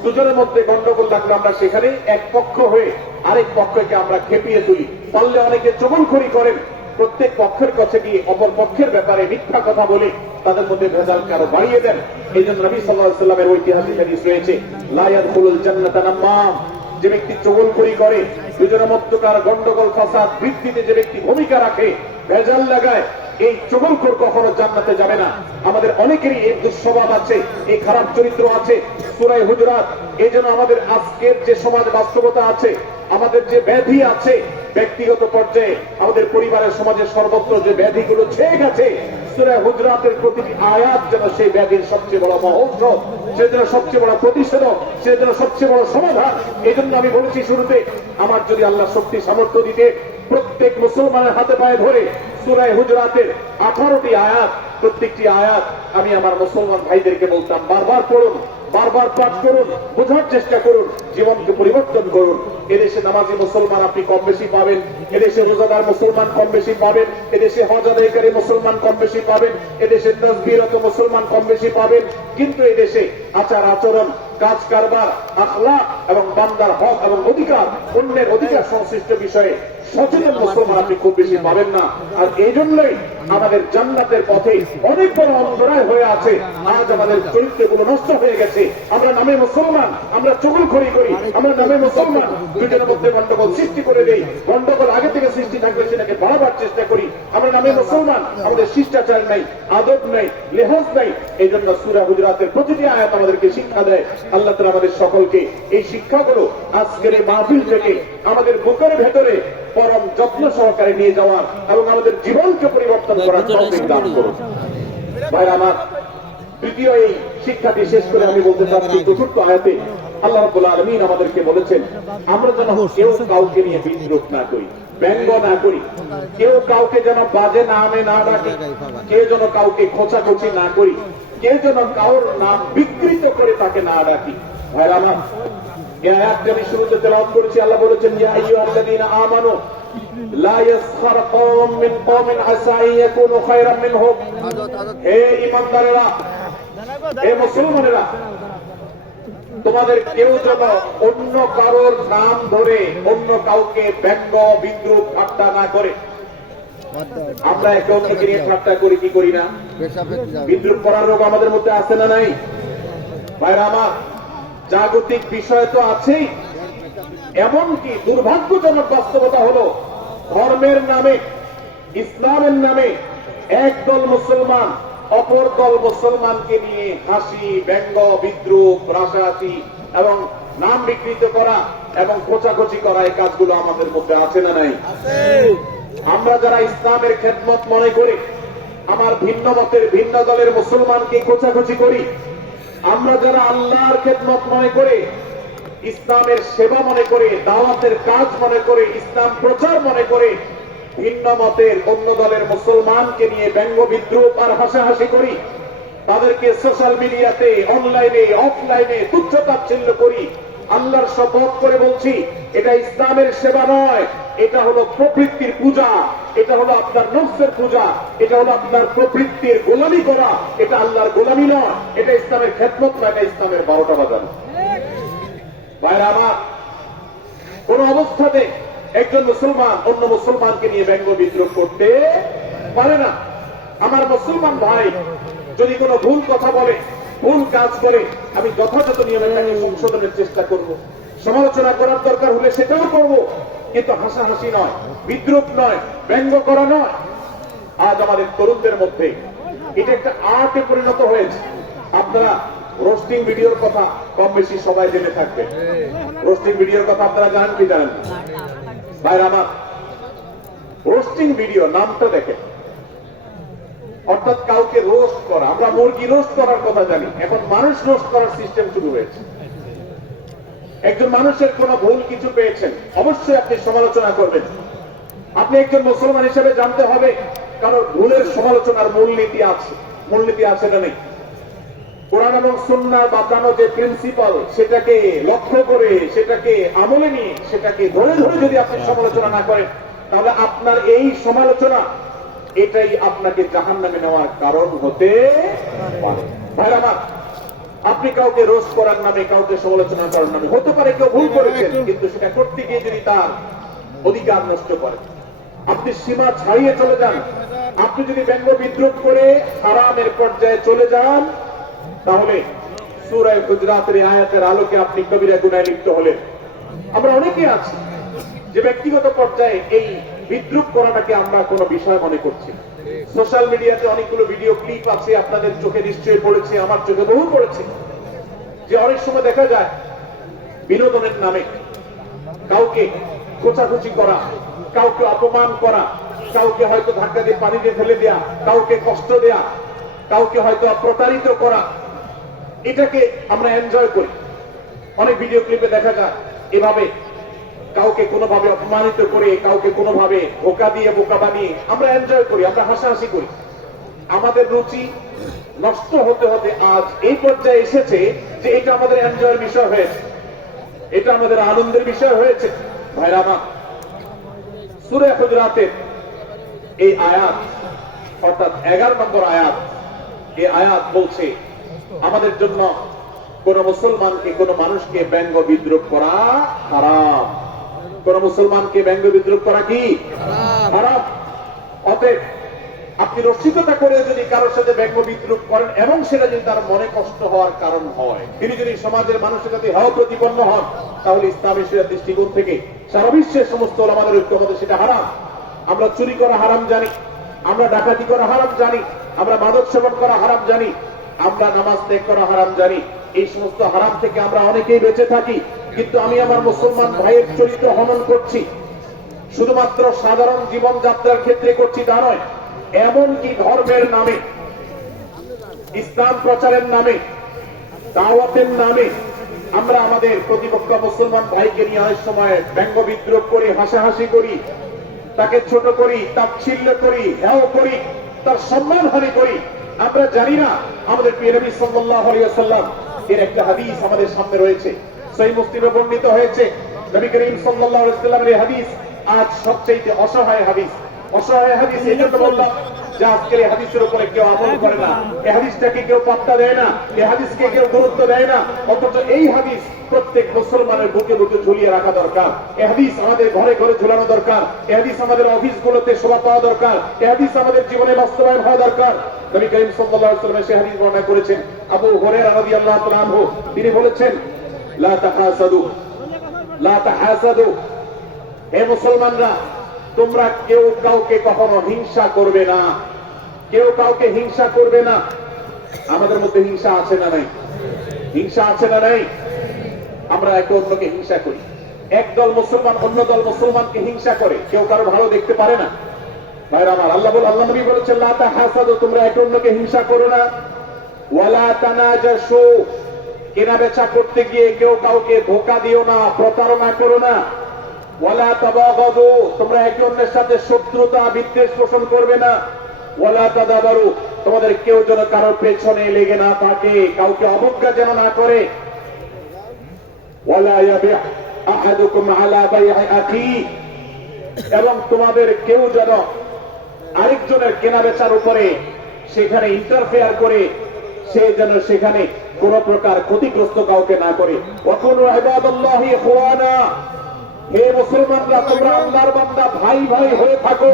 দুজনের মধ্যে গন্ডগোল লাগলে আমরা সেখানে এক পক্ষ হয়ে আরেক পক্ষকে আমরা খেপিয়ে তুলি। পারলে অনেকে চগলখড়ি করেন, প্রত্যেক পক্ষের কাছে গিয়ে অপর পক্ষের ব্যাপারে মিথ্যা কথা বলে তাদের মধ্যে ভেজালকে আরো বাড়িয়ে দেন। এই জন্য নবী সাল্লাল্লাহু আলাইহি ওয়াসাল্লামের ঐতিহাসিক হাদিস রয়েছে, লা ইয়াদখুলুল জান্নাতা নাম্মাম, যে ব্যক্তি চগলখড়ি করে, দুজনের মধ্যকার গন্ডগোল ফাসাদ বৃদ্ধিতে যে ব্যক্তি ভূমিকা রাখে, ভেজাল লাগায়, এই চগলখোর কখনো জান্নাতে যাবে না। আমাদের অনেকেরই এই দুঃস্বভাব আছে, এই খারাপ চরিত্র আছে। সূরা হুজুরাত, এই জন্য আমাদের আজকের যে সমাজ বাস্তবতা আছে, আমাদের যে ব্যাধি আছে ব্যক্তিগত পর্যায়ে, আমাদের পরিবারের, সমাজের সর্বত্র যে ব্যাধিগুলো ছেয়ে গেছে, সূরা হুজুরাতের প্রতিটি আয়াত যেন সেই ব্যাধির সবচেয়ে বড় ঔষধ, সে যেন সবচেয়ে বড় প্রতিষেধক, সে যেন সবচেয়ে বড় সমাধান। এই জন্য আমি বলেছি শুরুতে, আমার যদি আল্লাহ শক্তি সামর্থ্য দিতে, প্রত্যেক মুসলমানের হাতে পায়ে ধরে সূরা হুজুরাতের 18টি আয়াত, প্রত্যেকটি আয়াত আমি আমার মুসলমান ভাইদেরকে বলতাম, বারবার পড়ুন, বারবার পাঠ করুন, বোঝার চেষ্টা করুন, জীবনকে পরিবর্তন করুন। এদেশে নামাজি মুসলমান আপনি কম বেশি পাবেন, এদেশে রোজাদার মুসলমান কম বেশি পাবেন, এদেশে হজ আদায়কারী মুসলমান কম বেশি পাবেন, এদেশে তাসবিহরত মুসলমান কম বেশি পাবেন, কিন্তু এদেশে আচার আচরণ, কাজ কারবার, আখলাক এবং বান্দার হক এবং অধিকার, অন্যের অধিকার সংশ্লিষ্ট বিষয়ে সচেতন মুসলমান আপনি খুব বেশি পাবেন না। আর এই জন্যই আমাদের জান্নাতের পথে অনেক বড় অন্তরায় হয়ে আছে। আজ আমাদের চরিত্রগুলো নষ্ট হয়ে গেছে। আমরা নামে মুসলমান, আমরা চগলখড়ি করি, আমরা নামে মুসলমান, দুজনের মধ্যে গন্ডগোল সৃষ্টি করে দেই। গন্ডগোল আগে থেকে সৃষ্টি থাকবে, সেটাকে বাড়াবার চেষ্টা করি। আমরা নামে মুসলমান, আমাদের শিষ্টাচার নাই, আদব নাই, লেহাজ নাই। এই জন্য সূরা হুজুরাতের প্রতিটি আয়াত আমাদেরকে শিক্ষা দেয়। আল্লাহ তাআলা আমাদের সকলকে এই শিক্ষাগুলো আজকের এই মাহফিল থেকে আমাদের বুকের ভেতরে পরম যত্ন সহকারে নিয়ে যাওয়ার এবং আমাদের জীবনকে পরিবর্তন করার তৌফিক দান করুন। ভাইরা আমার, তৃতীয় এই শিক্ষাটি শেষ করে আমি বলতে চাচ্ছি, চতুর্থ আয়াতে আল্লাহ রাব্বুল আলামিন আমাদেরকে বলেছেন আমরা যেন কেউ কাউকে নিয়ে বিদ্রুপ না করি। ব্যঙ্গ না করি, কেউ কাউকে যেন বাজে নামে না ডাকি, কেউ যেন কাউকে খোঁচাখুচি না করি, কেউ যেন কারোর নাম বিকৃত করে তাকে না ডাকি। ভাইরা আমার, এই আয়াতটি আমি শুরুতে তেলাওয়াত করেছি। আল্লাহ বলেছেন, ইয়া আইয়ুহাল্লাযীনা আমানু লা ইয়াসখার কওম মিন কওমিন আসা আন ইয়াকুনু খায়রাম মিনহুম। হে ঈমানদারেরা, হে মুসলমানেরা, তোমাদের কেউ যেন অন্য কারোর নাম ধরে অন্য কাউকে ব্যঙ্গ বিদ্রুপ ঠাট্টা না করে। আমরা একে অন্যকে নিয়ে ঠাট্টা করি কি করি না? বিদ্রুপ করার রোগ আমাদের মধ্যে আছে না নাই? ভাইরা আমার, জাগতিক বিষয় তো আছেই, এমনকি দুর্ভাগ্যজনক বাস্তবতা হলো ধর্মের নামে, ইসলামের নামে একদল মুসলমান অপর দল মুসলমানকে নিয়ে হাসি, ব্যঙ্গ, বিদ্রুপ, রাসাহাসি এবং নাম বিকৃত করা এবং খোঁচাখুচি করা, এই কাজগুলো আমাদের মধ্যে আছে না নাই? আমরা যারা ইসলামের খেদমত মনে করি, আমার ভিন্ন মতের ভিন্ন দলের মুসলমানকে খোঁচাখুচি করি, আমরা যারা আল্লাহর খেদমত মনে করে, ইসলামের সেবা মনে করে, দাওয়াতের কাজ মনে করে, ইসলাম প্রচার মনে করে, ভিন্ন মতের অন্য দলের মুসলমানকে নিয়ে ব্যঙ্গ বিদ্রুপ আর হাসাহাসি করি, তাদেরকে সোশ্যাল মিডিয়াতে, অনলাইনে, অফলাইনে তুচ্ছ-তাচ্ছিল্য করি, আল্লাহর শপথ করে বলছি, এটা ইসলামের সেবা নয়, এটা হলো প্রবৃত্তির পূজা, এটা হলো আপনার নফসের পূজা, এটা হলো আপনার প্রবৃত্তির গোলামি করা, এটা আল্লাহর গোলামি নয়, এটা ইসলামের খেদমত নয়, এটা ইসলামের 12টা বাজানো। ভাইরা আমার, কোন অবস্থাতে একজন মুসলমান অন্য মুসলমানকে নিয়ে ব্যঙ্গ বিদ্রুপ করতে পারে না। আমার মুসলমান ভাই যদি কোনো ভুল কথা বলে, ভুল কাজ করে, আমি যথাযথ নিয়মে তাকে সংশোধনের চেষ্টা করব, সমালোচনা করার দরকার হলে সেটাও করব, কিন্তু হাসাহাসি নয়, বিদ্রুপ নয়, ব্যঙ্গ করা নয়। আজ আমাদের তরুণদের মধ্যে এটা একটা আর্টে পরিণত হয়েছে। আপনারা রোস্টিং ভিডিওর কথা কম বেশি সবাই জেনে থাকবে। রোস্টিং ভিডিওর কথা আপনারা জানেন কি জানেন? ভাইরা আমার, রোস্টিং ভিডিও নামটা দেখেন, অর্থাৎ কাউকে রোস্ট করা। আমরা মুরগি রোস্ট করার কথা জানি, এখন মানুষ রোস্ট করার সিস্টেম শুরু হয়েছে। একজন মানুষের কোন ভুল কিছু পেয়েছেন, অবশ্যই আপনি সমালোচনা করবেন। আপনি একজন মুসলমান হিসেবে জানতে হবে, কারণ ভুলের সমালোচনার মূলনীতি আছে। মূলনীতি আছে না নেই? কোরআন এবং সুন্নাহর বাতানো যে প্রিন্সিপাল, সেটাকে লক্ষ্য করে, সেটাকে আমলে নিয়ে, সেটাকে ধরে ধরে যদি আপনি সমালোচনা না করেন, তাহলে আপনার এই সমালোচনা এটাই আপনাকে জাহান্নামে নেওয়ার কারণ হতে পারে। ভাইরা আমার, আপনি কাউকে রোস্ট করার নামে, কাউকে সমালোচনা করার নামে, হতে পারে কেউ ভুল করেছেন, কিন্তু সেটা করতে গিয়ে যদি তার অধিকার নষ্ট করে, আপনি সীমা ছাড়িয়ে চলে যান, আপনি যদি ব্যঙ্গ বিদ্রুপ করে হারামের পর্যায়ে চলে যান, তাহলে সূরা হুজরাতের আয়াতের আলোকে আপনি কবিরা গুনাহে লিপ্ত হলেন। আমরা অনেকে আছি যে ব্যক্তিগত পর্যায়ে এই বিদ্রুপ করাটাকে আমরা কোনো বিষয় মনে করছি। সোশ্যাল মিডিয়াতে অনেকগুলো ভিডিও ক্লিপ আছে, আপনাদের চোখে নিশ্চয়ই পড়েছে, আমার চোখে বহু পড়েছে, যে অনেক সময় দেখা যায় বিনোদনের নামে কাউকে খোঁচাখুচি করা, কাউকে অপমান করা, কাউকে হয়তো ধাক্কা দিয়ে পানিতে ফেলে দেয়া, কাউকে কষ্ট দেয়া, কাউকে হয়তো প্রতারিত করা, এটাকে আমরা এনজয় করি। অনেক ভিডিও ক্লিপে দেখা যায় এভাবে কাউকে কোনোভাবে অপমানিত করে, কাউকে কোনোভাবে ধোঁকা দিয়ে, বোকা বানিয়ে আমরা এনজয় করি, আমরা হাসাহাসি করি। আমাদের রুচি নষ্ট হতে হতে আজ এই পর্যায়ে এসেছে যে এটা আমাদের এনজয়ের বিষয় হয়েছে, এটা আমাদের আনন্দের বিষয় হয়েছে। ভাইরা আমার, সূরা হুজরাতের এই আয়াত, অর্থাৎ 11 নম্বর আয়াত, এই আয়াত বলছে আমাদের জন্য কোন মুসলমানকে, কোন মানুষকে ব্যঙ্গ বিদ্রুপ করা হারাম। কোন মুসলমানকে ব্যঙ্গ বিদ্রুপ করা কি হারাম। অতএব আপনি রসিকতা করে যদি কারোর সাথে ব্যঙ্গ বিদ্রুপ করেন এবং সেটা যদি তার মনে কষ্ট হওয়ার কারণ হয়, তিনি যদি সমাজের মানুষের কাছে হেয় প্রতিপন্ন হন, তাহলে ইসলামী শরিয়ার দৃষ্টিকোণ থেকে সারা বিশ্বের সমস্ত ওলামাদের ঐক্যমতে সেটা হারাম। আমরা চুরি করা হারাম জানি, আমরা ডাকাতি করা হারাম জানি, আমরা মাদক সেবন করা হারাম জানি, আমরা নামাজ ত্যাগ করা হারাম জানি। এই সমস্ত হারাম থেকে আমরা অনেকেই বেঁচে থাকি, কিন্তু আমি আমার মুসলমান ভাইয়ের চরিত্র হনন করছি, শুধুমাত্র সাধারণ জীবনযাত্রার ক্ষেত্রে করছি তা নয়, এমনকি ধর্মের নামে, ইসলাম প্রচারের নামে, দাওয়াতের নামে আমরা আমাদের প্রতিপক্ষ মুসলমান ভাইকে নিয়ে অনেক সময় ব্যঙ্গ বিদ্রুপ করি, হাসাহাসি করি, তাকে ছোট করি, তাচ্ছিল্য করি, হেয় করি, তার সম্মানহানি করি। আমরা জানি না আমাদের প্রিয় নবী সাল্লাল্লাহু আলাইহি ওয়াসাল্লাম এর একটা হাদিস আমাদের সামনে রয়েছে, সহিহ মুসলিমে বর্ণিত হয়েছে। নবী করিম সাল্লাল্লাহু আলাইহি ওয়াসাল্লামের এই হাদিস আজ সবচেয়ে অসহায় হাদিস। অসহায় হাদিস এই জন্য বললাম যে আজকের এই হাদিসের উপরে কেউ আমল করে না, এই হাদিসটাকে কেউ পাত্তা দেয় না, এই হাদিসকে কেউ গুরুত্ব দেয় না। অথচ এই হাদিস প্রত্যেক মুসলমানের বুকে বুকে ঝুলিয়ে রাখা দরকার। এই হাদিস আমাদের ঘরে ঘরে ঝুলানো দরকার। এই হাদিস আমাদের অফিসগুলোতে শোভা পাওয়া দরকার। এই হাদিস আমাদের জীবনে বাস্তবায়ন হওয়া দরকার। নবী করিম সাল্লাল্লাহু আলাইহি ওয়াসাল্লাম সেই হাদিস বর্ণনা করেছেন। আবু হুরায়রা রাদিয়াল্লাহু তাআলা আনহু তিনি বলেছেন, লা তাহাসাদু, লা তাহাসাদু, হে মুসলমানরা, তোমরা কেউ কাউকে কখনো হিংসা করবে না, কেউ কাউকে হিংসা করবে না। আমাদের মধ্যে হিংসা আছে না নাই? হিংসা আছে না নাই? আমরা একে অন্যকে হিংসা করি। একদল মুসলমান অন্য দল মুসলমানকে হিংসা করে, কেউ কারো ভালো দেখতে পারে না। ভাইরা আমার, আল্লাহ নবী বলেছেন, লা তাহাসাদু, তোমরা একে অন্যকে হিংসা করো না। ওয়ালা তানাজাসু, কেনা বেচা করতে গিয়ে কেউ কাউকে ধোঁকা দিও না, প্রতারণা করো না। ওয়ালা তাবাগাদু, তোমরা একে অন্যের সাথে শত্রুতা বিদ্বেষ পোষণ করবে না। ওয়ালা তাদাবারু, তোমাদের কেউ যেন কারোর পেছনে লেগে না থাকে, কাউকে অবজ্ঞা যেন না করে। ওয়ালা ইয়াবিহ আহাদুকুম আলা বাই'i আখি, এবং তোমাদের কেউ যেন আরেকজনের কেনা বেচার উপরে সেখানে ইন্টারফেয়ার করে সে যেন সেখানে কোন প্রকার ক্ষতিগ্রস্ত কাউকে না করে। ওয়াকুনু ইবাদাল্লাহি ইখওয়ানা, হে মুসলমানরা, তোমরা আল্লাহর বান্দা ভাই ভাই হয়ে থাকো।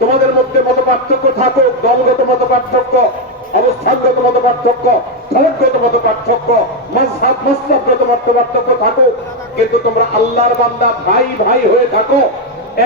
তোমাদের মধ্যে মত পার্থক্য থাকুক, দলগত মত পার্থক্য, অবস্থানগত মত পার্থক্য, ধর্মগত মত পার্থক্য, মাযহাব মাসলাকগত মত পার্থক্য থাকুক, কিন্তু তোমরা আল্লাহর বান্দা ভাই ভাই হয়ে থাকো।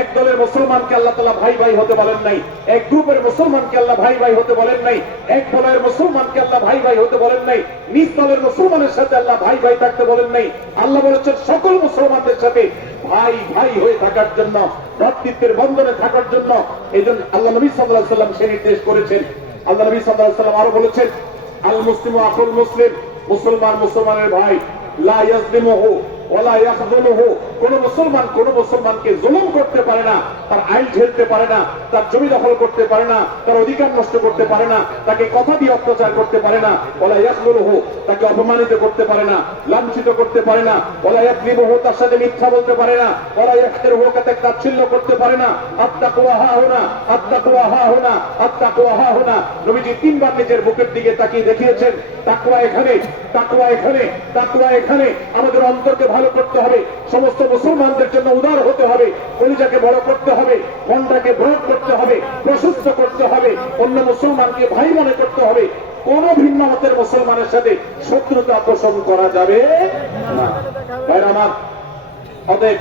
এক দলের মুসলমানকে আল্লাহ তাআলা ভাই ভাই হতে বলেন নাই, এক গ্রুপের মুসলমানকে আল্লাহ ভাই ভাই হতে বলেন নাই, এক দলের মুসলমানকে আল্লাহ ভাই ভাই হতে বলেন নাই, নিজ দলের মুসলমানের সাথে আল্লাহ ভাই ভাই থাকতে বলেন নাই। আল্লাহ বলেছেন সকল মুসলমানদের সাথে ভাই ভাই হয়ে থাকার জন্য, ভ্রাতৃত্বের বন্ধনে থাকার জন্য। এই জন্য আল্লাহ নবী সাল্লাল্লাহু আলাইহি ওয়াসাল্লাম সে নির্দেশ করেছেন। আল্লাহ নবী সাল্লাল্লাহু আলাইহি ওয়াসাল্লাম আরো বলেছেন, আল মুসলিমু আখুল মুসলিম, মুসলমান মুসলমানের ভাই, লা ইয়াজলিমুহু ওয়ালা ইয়াখযুলুহু, কোন মুসলমান কোন মুসলমানকে জুলুম করতে পারে না, তার আইল ঝেলতে পারে না, তার জমি দখল করতে পারে না, তার অধিকার নষ্ট করতে পারে না, তাকে কথা দিয়ে অত্যাচার করতে পারে না। ওয়ালা ইয়াখযুলুহু, তাকে অপমানিত করতে পারে না, লাঞ্ছিত করতে পারে না। ওয়ালা ইয়াকযিবুহু, তার সাথে মিথ্যা বলতে পারে না। ওয়ালা ইয়াহতিরুহু, তাকে তাচ্ছিল্য করতে পারে না। আত্তাকওয়া হাহুনা, আত্তাকওয়া হাহুনা, আত্তাকওয়া হাহুনা। নবীজি তিনবার নিজের বুকের দিকে তাকিয়ে দেখিয়েছেন, তাকওয়া এখানে, তাকওয়া এখানে, তাকওয়া এখানে। আমাদের অন্তরকে ভালো করতে হবে, সমস্ত মুসলমানদের জন্য উদার হতে হবে, কলিজাকে বড় করতে হবে, মনটাকে ব্রড করতে হবে, প্রশস্ত করতে হবে, অন্য মুসলমানকে ভাই মনে করতে হবে। কোন ভিন্ন মতের মুসলমানের সাথে শত্রুতা পোষণ করা যাবে না। ভাইরা আমার, অতএব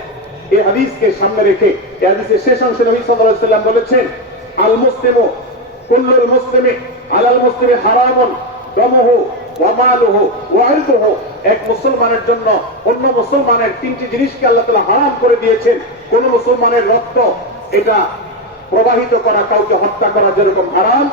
এই হাদিসকে সামনে রেখে এই হাদিসের শেষ অংশে নবী সাল্লাল্লাহু আলাইহি ওয়াসাল্লাম বলেছেন, আল মুসলিমু কুল্লুল মুসলিমি আলাল মুসলিমি হারামুন দামুহু ওয়া মালুহু ওয়া ইরদুহু। এক মুসলমানের জন্য অন্য মুসলমানের তিনটি জিনিসকে আল্লাহ তাআলা হারাম করে দিয়েছেন। কোন মুসলমানের রক্ত এটা প্রবাহিত করা, কাউকে হত্যা করা যেরকম হারাম,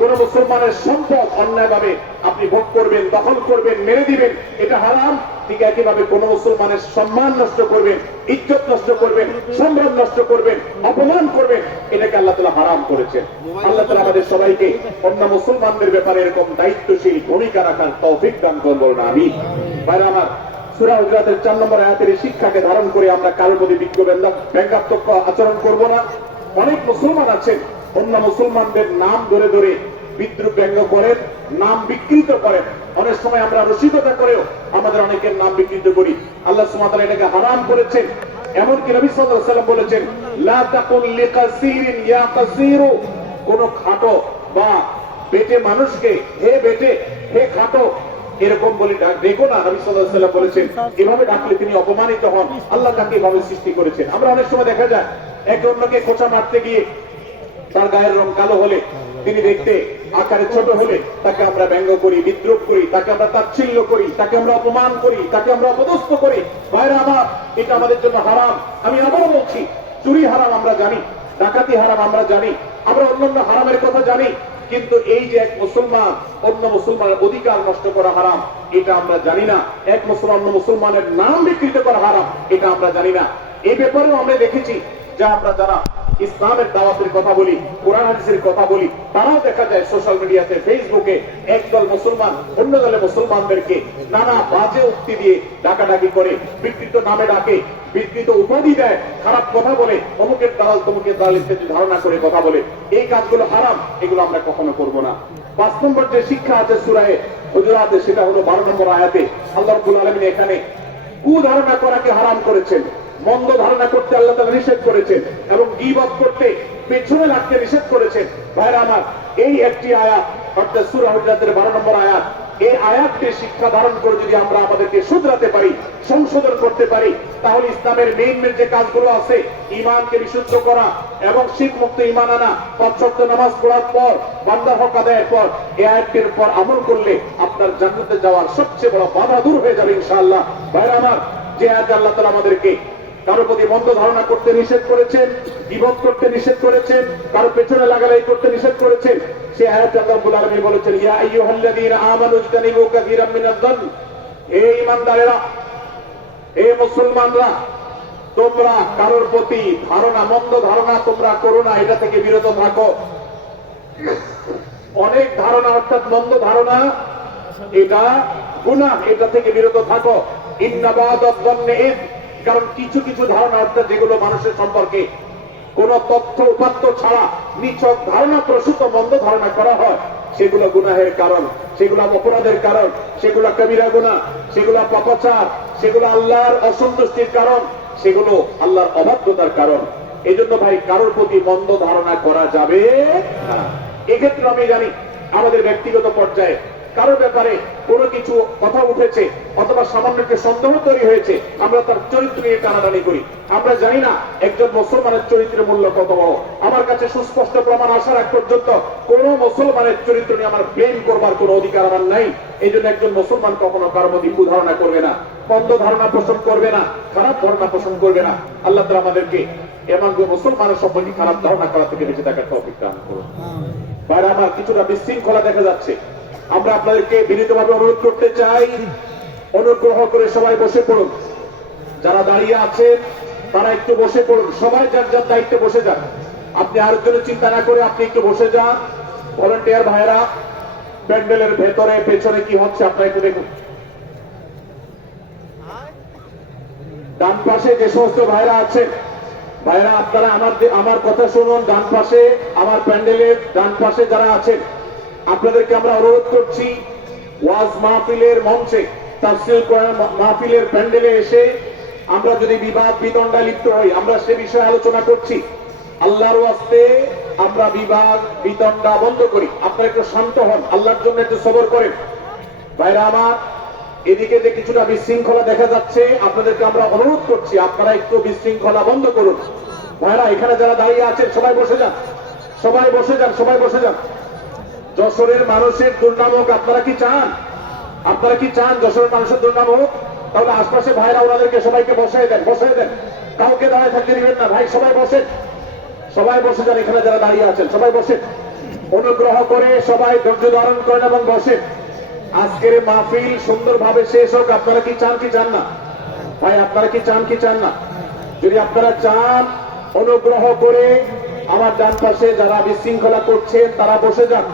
কোন মুসলমানের সম্পদ অন্যায়ভাবে আপনি ভোগ করবেন, দখল করবেন, মেরে দিবেন, এটা হারাম। ঠিক একইভাবে কোন মুসলমানের সম্মান নষ্ট করবেন, ইজ্জত নষ্ট করবেন, সম্মান নষ্ট করবেন, অপমান করবেন, এটাকে আল্লাহ তাআলা হারাম করেছেন। আল্লাহ তাআলা আমাদের সবাইকে অন্য মুসলমানদের ব্যাপারে এরকম দায়িত্বশীল ভূমিকা রাখার তৌফিক দান করুন, বলুন আমিন। ভাইরা আমার, সূরা হুজুরাতের 4 নম্বর আয়াতের এই শিক্ষাকে ধারণ করে আমরা কারোর প্রতি ব্যঙ্গাত্মক আচরণ করব না। অনেক মুসলমান আছেন অন্য মুসলমানদের নাম ধরে ধরে বিদ্রুপ ব্যঙ্গ করেন, নাম বিকৃত করেন। অনেক সময় আমরা রসিকতা করেও আমাদের অনেকের নাম বিকৃত করি। আল্লাহ সুবহানাহু ওয়া তাআলা এটাকে হারাম করেছেন। এমনকি নবী সাল্লাল্লাহু আলাইহি ওয়াসাল্লাম বলেছেন, লা তাকুল লিকাসিরিন ইয়া কাসিরু, কোন খাটো বা বেটে মানুষকে হে বেটে, হে খাটো এরকম বলে দেখো না। নবী সাল্লাল্লাহু আলাইহি ওয়াসাল্লাম বলেছেন, এভাবে ডাকলে তিনি অপমানিত হন। আল্লাহ তাকে এভাবে সৃষ্টি করেছেন। আমরা অনেক সময় দেখা যায় একে অন্যকে খোঁচা মারতে গিয়ে তার গায়ের রং কালো হলে, তিনি দেখতে আকারে ছোট হলে তাকে আমরা ব্যঙ্গ করি, বিদ্রুপ করি, তাকে আমরা তাচ্ছিল্য করি, তাকে আমরা অপমান করি, তাকে আমরা অপদস্থ করি। ভাইরা আমার, এটা আমাদের জন্য হারাম। আমি আবারও বলছি, চুরি হারাম আমরা জানি, ডাকাতি হারাম আমরা জানি, আমরা অন্যান্য হারামের কথা জানি, কিন্তু এই যে এক মুসলমান অন্য মুসলমানের অধিকার নষ্ট করা হারাম, এটা আমরা জানি না। এক মুসলমান অন্য মুসলমানের নাম বিকৃত করা হারাম, এটা আমরা জানি না। এই ব্যাপারেও আমরা দেখেছি যে আমরা যারা ইসলামের দাওয়াতের কথা বলি, কোরআন হাদিসের কথা বলি, তারাও দেখা যায় সোশ্যাল মিডিয়াতে, ফেসবুকে একদল মুসলমান অন্য দলের মুসলমানদেরকে নানা বাজে উক্তি দিয়ে ডাকাডাকি করে, বিকৃত নামে ডাকে, বিকৃত উপাধি দেয়, খারাপ কথা বলে, অমুকের দালাল তমুকের দালাল ইত্যাদি ধারণা করে কথা বলে। এই কাজগুলো হারাম, এগুলো আমরা কখনো করবো না। 5 নম্বর যে শিক্ষা আছে সূরা হুজুরাতে, সেটা হলো 12 নম্বর আয়াতে আল্লাহ রাব্বুল আলামিন এখানে কুধারণা করাকে হারাম করেছেন, মন্দ ধারণা করতে আল্লাহ তাআলা নিষেধ করেছেন, এবং গীবত করতে, পেছনে লাগতে নিষেধ করেছেন। ভাইরা আমার, এই একটি আয়াত অর্থাৎ সূরা হুজুরাতের 12 নম্বর আয়াত, এই আয়াতকে শিক্ষা ধারণ করে যদি আমরা আমাদেরকে শুধরাতে পারি, সংশোধন করতে পারি, তাহলে ইসলামের মেইন যে কাজগুলো আছে, ঈমানকে বিশুদ্ধ করা এবং শিরক মুক্ত ঈমান আনা, 5 ওয়াক্ত নামাজ পড়ার পর, বান্দার হক আদায়ের পর, এই আয়াতের উপর আমল করলে আপনার জান্নাতে যাওয়ার সবচেয়ে বড় বাধা দূর হয়ে যাবে ইনশাআল্লাহ। ভাইরা আমার, যে আয়াতে আল্লাহ তাআলা আমাদেরকে কারো প্রতি মন্দ ধারণা করতে নিষেধ করেছেন, গীবত করতে নিষেধ করেছেন, কারো পেছনে লাগালাই করতে নিষেধ করেছেন, সে আয়াতে আল্লাহ রাব্বুল আলামিন বলেছেন, ইয়া আইয়ুহাল্লাযীনা আমানু ইজতানিবু কাসীরাম মিনাজ-যন্ন, হে ঈমানদারেরা, হে মুসলমানরা, তোমরা কারোর প্রতি ধারণা, মন্দ ধারণা তোমরা করো না, এটা থেকে বিরত থাকো। অনেক ধারণা অর্থাৎ মন্দ ধারণা, এটা গুনাহ, এটা থেকে বিরত থাকো। ইন্না বা'দায-যন্নি ইথম, কারণ কিছু কিছু ধারণা অর্থাৎ যেগুলো মানুষের সম্পর্কে কোন তথ্য উপাত্ত ছাড়া নিছক ধারণা প্রসূত মন্দ ধারণা করা হয়, সেগুলো গুনাহের কারণ, সেগুলো অপরাধের কারণ, সেগুলো কবিরা গুনাহ, সেগুলো পাপাচার, সেগুলো আল্লাহর অসন্তুষ্টির কারণ, সেগুলো আল্লাহর অবাধ্যতার কারণ। এই জন্য ভাই, কারোর প্রতি মন্দ ধারণা করা যাবে না। এক্ষেত্রে আমি জানি আমাদের ব্যক্তিগত পর্যায়ে কারোর ব্যাপারে কোনো কিছু কথা উঠেছে অথবা সামান্য একটি সন্দেহ তৈরি হয়েছে, আমরা তার চরিত্র নিয়ে টানাটানি করি। আমরা জানি না একজন মুসলমানের চরিত্রের মূল্য কত বড়। আমার কাছে সুস্পষ্ট প্রমাণ আসার আগ পর্যন্ত কোন মুসলমানের চরিত্র নিয়ে আমার ব্লেম করবার কোন অধিকার আমার নাই। এই জন্য একজন মুসলমান কখনো কারোর প্রতি কুধারণা করবে না, মন্দ ধারণা পোষণ করবে না, খারাপ ধারণা পোষণ করবে না। আল্লাহ তাআলা আমাদেরকে এমন মুসলমানের সম্পর্কে খারাপ ধারণা করা থেকে বেঁচে থাকার তৌফিক দান করুন। ভাইরা আমার, কিছুটা বিশৃঙ্খলা দেখা যাচ্ছে, আমরা আপনাদেরকে বিনীতভাবে অনুরোধ করতে চাই, অনুগ্রহ করে সবাই বসে পড়ুন। যারা দাঁড়িয়ে আছেন তারা একটু বসে পড়ুন, সবাই যার যার দায়িত্বে বসে যান। আপনি আর জন্য চিন্তা না করে আপনি একটু বসে যান। ভলান্টিয়ার ভাইরা প্যান্ডেলের ভেতরে পেছনে কি হচ্ছে আপনারা একটু দেখুন। ডান পাশে যে সমস্ত ভাইরা আছেন, ভাইরা আপনারা আমার কথা শুনুন। ডান পাশে, আমার প্যান্ডেলের ডান পাশে যারা আছেন, আপনাদেরকে আমরা অনুরোধ করছি, ওয়াজ মাহফিলের মঞ্চে, তাফসীর কোরআন মাহফিলের প্যান্ডেলে এসে আমরা যদি বিবাদ বিতণ্ডা লিপ্ত হই, আমরা সে বিষয়ে আলোচনা করছি। আল্লাহর ওয়াস্তে আমরা বিবাদ বিতণ্ডা বন্ধ করি। আপনারা একটু শান্ত হন, আল্লাহর জন্য একটু সবর করেন। ভাইরা আমার, এদিকে যে কিছুটা বিশৃঙ্খলা দেখা যাচ্ছে, আপনাদেরকে আমরা অনুরোধ করছি আপনারা একটু বিশৃঙ্খলা বন্ধ করুন। ভাইরা, এখানে যারা দাঁড়িয়ে আছেন সবাই বসে যান, সবাই বসে যান, সবাই বসে যান। যশোরের মানুষের দুর্নাম হোক, আপনারা কি চান? আপনারা কি চান যশোরের মানুষের দুর্নাম হোক? তাহলে আশপাশে ভাইরা ওনাদেরকে সবাইকে বসাই দেন, বসাই দেন, কাউকে দাঁড়ায় থাকতে দিবেন না। ভাই সবাই বসেন, সবাই বসে যান। এখানে যারা দাঁড়িয়ে আছেন সবাই বসেন, অনুগ্রহ করে সবাই ধৈর্য ধারণ করেন এবং বসেন। আজকের মাহফিল সুন্দরভাবে শেষ হোক। আপনারা কি চান কি চান না? ভাই আপনারা কি চান কি চান না? যদি আপনারা চান, অনুগ্রহ করে আমার ডান পাশে যারা বিশৃঙ্খলা করছেন তারা বসে যান।